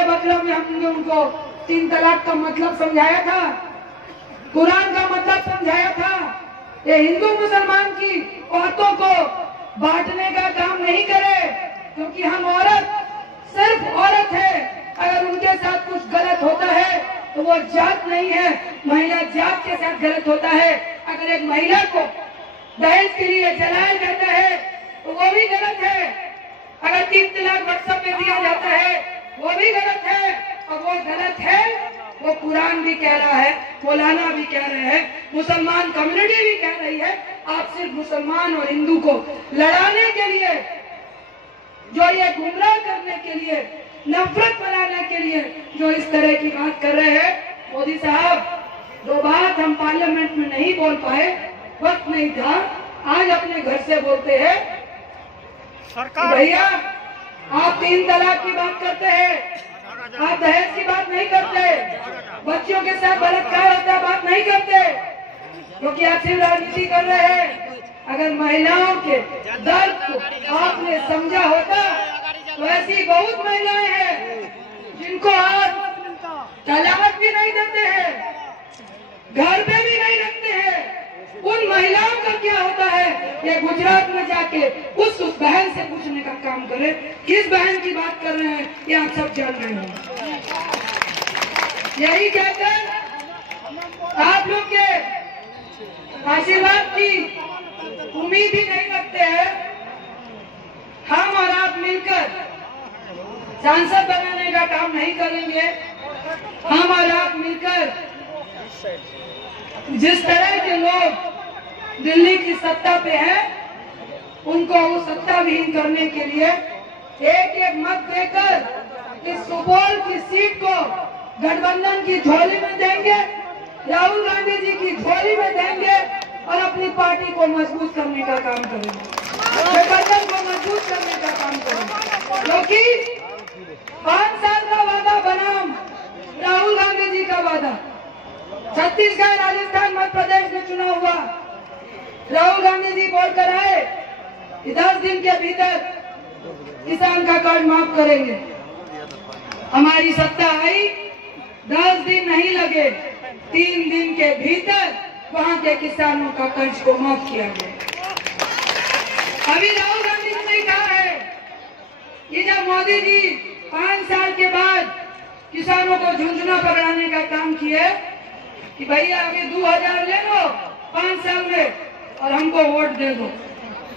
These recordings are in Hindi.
सूरह बकरा में हमने उनको 3 तलाक का मतलब समझाया था, कुरान का मतलब समझाया था। ये हिंदू मुसलमान की औरतों को बांटने का काम नहीं करे, क्योंकि हम औरत सिर्फ औरत है। अगर उनके साथ कुछ गलत होता है तो वो जात नहीं है, महिला जात के साथ गलत होता है। अगर एक महिला को दहेज के लिए जलाया जाता है तो वो भी गलत है। अगर 3 तलाक व्हाट्सएप में दिया जाता है वो भी गलत है, और वो गलत है वो कुरान भी कह रहा है, मौलाना भी कह रहे हैं, मुसलमान कम्युनिटी भी कह रही है। आप सिर्फ मुसलमान और हिंदू को लड़ाने के लिए, जो ये गुमराह करने के लिए, नफरत फैलाने के लिए जो इस तरह की बात कर रहे हैं, मोदी साहब 2 बात हम पार्लियामेंट में नहीं बोल पाए, वक्त नहीं था, आज अपने घर से बोलते हैं सरकार। भैया आप 3 तलाक की बात करते हैं, आप दहेज की बात नहीं करते, बच्चियों के साथ बलात्कार होता बात नहीं करते, क्योंकि आप सिर्फ राजनीति कर रहे हैं। अगर महिलाओं के दर्द को आपने समझा होता तो ऐसी बहुत महिलाएं हैं जिनको आप तलाक भी नहीं देते हैं, घर पे भी नहीं रखते हैं। उन महिलाओं का क्या होता है, ये गुजरात में जाके उस बहन से पूछने का काम करें, किस बहन की बात कर रहे हैं, ये आप सब जान रहे हैं। यही कहकर आप लोग के आशीर्वाद की उम्मीद ही नहीं रखते हैं। हम और आप मिलकर सांसद बनाने का काम नहीं करेंगे। हम और आप मिलकर जिस तरह के लोग दिल्ली की सत्ता पे हैं, उनको वो सत्ता विहीन करने के लिए एक एक मत देकर इस सुपौल की सीट को गठबंधन की झोली में देंगे, राहुल गांधी जी की झोली में देंगे और अपनी पार्टी को मजबूत करने का काम करेंगे, गठबंधन को मजबूत करने का काम करेंगे। क्योंकि 5 साल का वादा बनाम राहुल गांधी जी का वादा, छत्तीसगढ़, राजस्थान, मध्य प्रदेश में चुनाव हुआ, राहुल गांधी जी बोलकर आए कि 10 दिन के भीतर किसान का कर्ज माफ करेंगे। हमारी सत्ता आई, 10 दिन नहीं लगे, 3 दिन के भीतर वहां के किसानों का कर्ज को माफ किया गया। अभी राहुल गांधी जी ने कहा है कि जब मोदी जी 5 साल के बाद किसानों को झुंझुना पकड़ाने का काम किए कि भैया अभी 2000 ले लो 5 साल में और हमको वोट दे दो,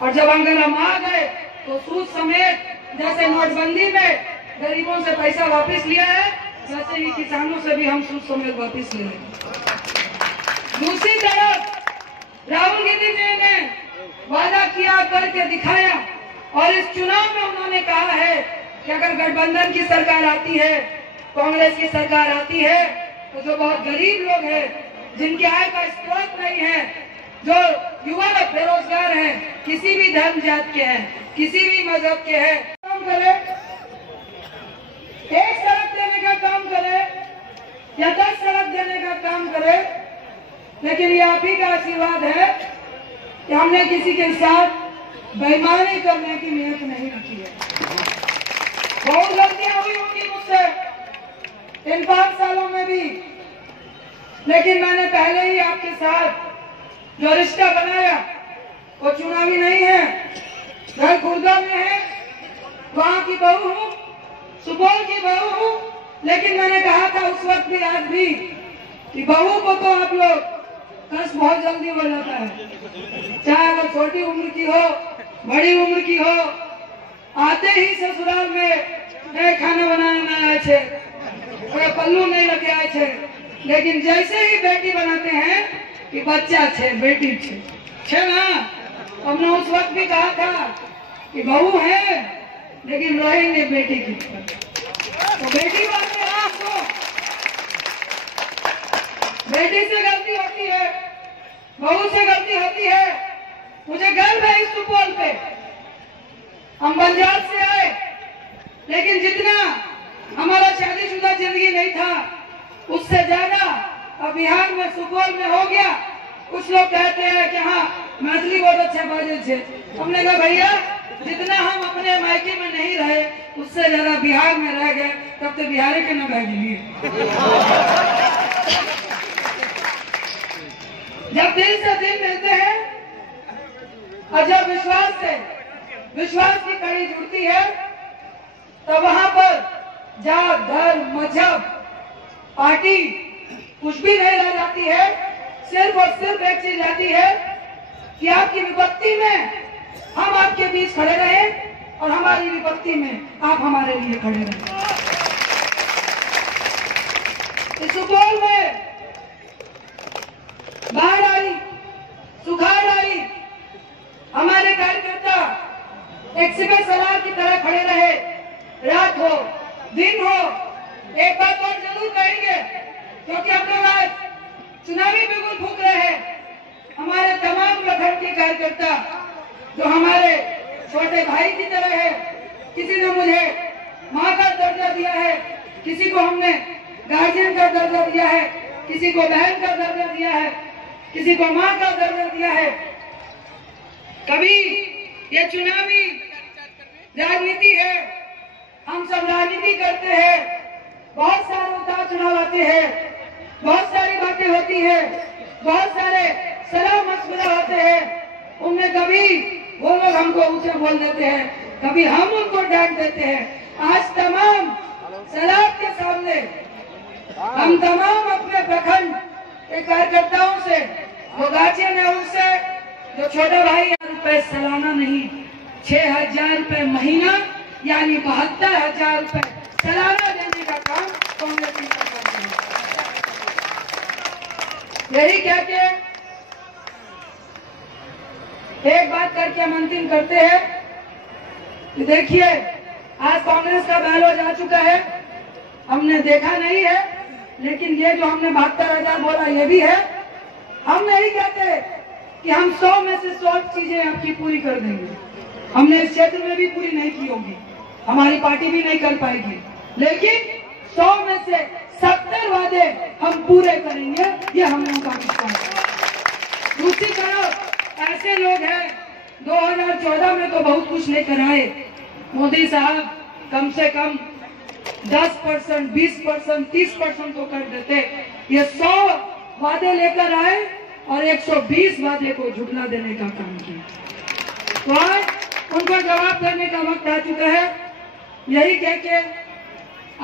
और जब अगर हम आ गए तो सूद समेत, जैसे नोटबंदी में गरीबों से पैसा वापस लिया है, वैसे ही किसानों से भी हम सूद समेत वापस ले लेंगे। दूसरी तरफ राहुल गांधी जी ने वादा किया, करके दिखाया, और इस चुनाव में उन्होंने कहा है कि अगर गठबंधन की सरकार आती है, कांग्रेस की सरकार आती है, तो जो बहुत गरीब लोग हैं, जिनकी आय का स्रोत नहीं है, जो युवा बेरोजगार हैं, किसी भी धर्म जात के हैं, किसी भी मजहब के हैं, काम करे, एक सड़क देने का काम करे या 10 सड़क देने का काम करे, लेकिन ये आप ही का आशीर्वाद है कि हमने किसी के साथ बेईमानी करने की नियत नहीं रखी है। बहुत गलतियां हुई होंगी मुझसे इन 5 सालों में भी, लेकिन मैंने पहले ही आपके साथ जो रिश्ता बनाया वो चुनावी नहीं है। घर खुर्दा में है, वहां की बहू हूँ, सुपौल की बहू हूँ, लेकिन मैंने कहा था उस वक्त भी, आज भी, कि बहू को तो आप लोग कष्ट बहुत जल्दी हो जाता है, चाहे वो छोटी उम्र की हो, बड़ी उम्र की हो। आते ही ससुराल में खाना बनाने ना आए थे, पल्लू नहीं लगे आए थे, लेकिन जैसे ही बेटी बनाते हैं कि बच्चा छे, बेटी छे ना। हमने उस वक्त भी कहा था कि बहू है लेकिन रहेंगे बेटी की, तो बेटी बात में आपको, बेटी से गलती होती है, बहू से गलती होती है। मुझे गर्व है इस सुपौल पे, हम पंजाब से आए, लेकिन जितना हमारा शादीशुदा जिंदगी नहीं था, उससे ज्यादा अब बिहार में, सुपौल में हो गया। कुछ लोग कहते हैं कि हाँ मैथिली बहुत अच्छे बाजे थे। हमने कहा भैया जितना हम अपने मायके में नहीं रहे, उससे ज्यादा बिहार में रह गए, तब तो बिहार के न बैठ लिए। जब दिल से दिल मिलते हैं और जब विश्वास की कड़ी जुड़ती है, तो वहां पर जात, धर्म, मजहब, पार्टी कुछ भी नहीं रह जाती है। सिर्फ और सिर्फ एक चीज रहती है कि आपकी विपत्ति में हम आपके बीच खड़े रहे और हमारी विपत्ति में आप हमारे लिए खड़े रहे। इस सुपौल में बाढ़ आई, सुखाड़ आई, हमारे कार्यकर्ता एक सिपह सलार की तरह खड़े रहे। रात हो दिन हो, एक बात और जरूर कहेंगे, क्योंकि हम लोग आज चुनावी बिगुल फूंक रहे हैं। हमारे तमाम प्रखंड के कार्यकर्ता जो हमारे छोटे भाई की तरह है, किसी ने मुझे माँ का दर्जा दिया है, किसी को हमने गार्जियन का दर्जा दिया है, किसी को बहन का दर्जा दिया है, किसी को माँ का दर्जा दिया है। कभी ये चुनावी राजनीति है, हम सब राजनीति करते हैं, बहुत सारे उतार चढ़ाव आते हैं, बहुत सारी बातें होती है, बहुत सारे सलाह मशवरा होते हैं। उनमें कभी वो लोग हमको ऊंचा बोल देते हैं, कभी हम उनको डांट देते हैं। आज तमाम सलाह के सामने हम तमाम अपने प्रखंड के कार्यकर्ताओं से, जो गार्जियन है उनसे, जो छोटे भाई रुपए सालाना नहीं, 6,000 रुपए महीना यानी 72,000 रुपए सालाना देने का काम कांग्रेस की सरकार ने। यही कह के एक बात करके हम अंतिम करते हैं कि देखिए, आज कांग्रेस का बैलोज आ चुका है, हमने देखा नहीं है, लेकिन ये जो हमने 72,000 बोला ये भी है। हम नहीं कहते कि हम 100 में से 100 चीजें आपकी पूरी कर देंगे, हमने इस क्षेत्र में भी पूरी नहीं की होगी, हमारी पार्टी भी नहीं कर पाएगी, लेकिन 100 में से 70 वादे हम पूरे करेंगे, ये हम लोगों का विश्वास है। दूसरी तरफ ऐसे लोग हैं, 2014 में तो बहुत कुछ नहीं कराए। मोदी साहब कम से कम 10%, 20%, 30% तो कर देते। ये 100 वादे लेकर आए और 120 वादे को झुठला देने का काम किया। तो आज उनको जवाब देने का वक्त आ चुका है। यही कह के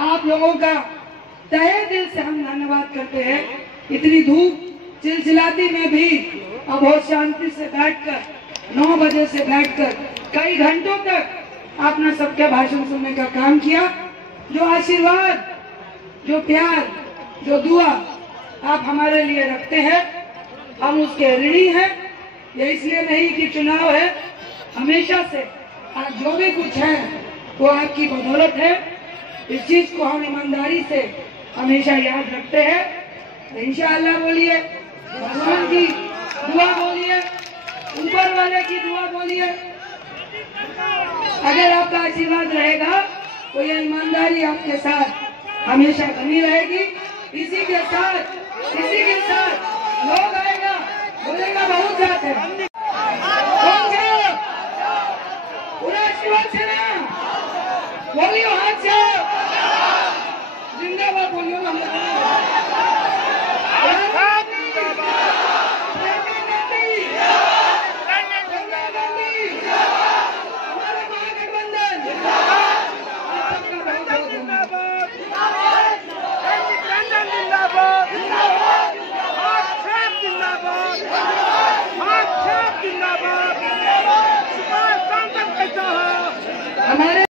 आप लोगों का तहे दिल से हम धन्यवाद करते हैं। इतनी धूप चिलचिलाती में भी अब बहुत शांति से बैठकर 9 बजे से बैठकर कई घंटों तक आपने सबके भाषण सुनने का काम किया। जो आशीर्वाद, जो प्यार, जो दुआ आप हमारे लिए रखते हैं, हम उसके ऋणी हैं। ये इसलिए नहीं कि चुनाव है, हमेशा से आज जो भी कुछ है वो आपकी बदौलत है। इस चीज को हम ईमानदारी से हमेशा याद रखते हैं। इंशाअल्लाह बोलिए, भगवान की दुआ बोलिए, ऊपर वाले की दुआ बोलिए। अगर आपका आशीर्वाद रहेगा तो ये ईमानदारी आपके साथ हमेशा बनी रहेगी। इसी के साथ लोग आएगा, बोलेगा बहुत जात है,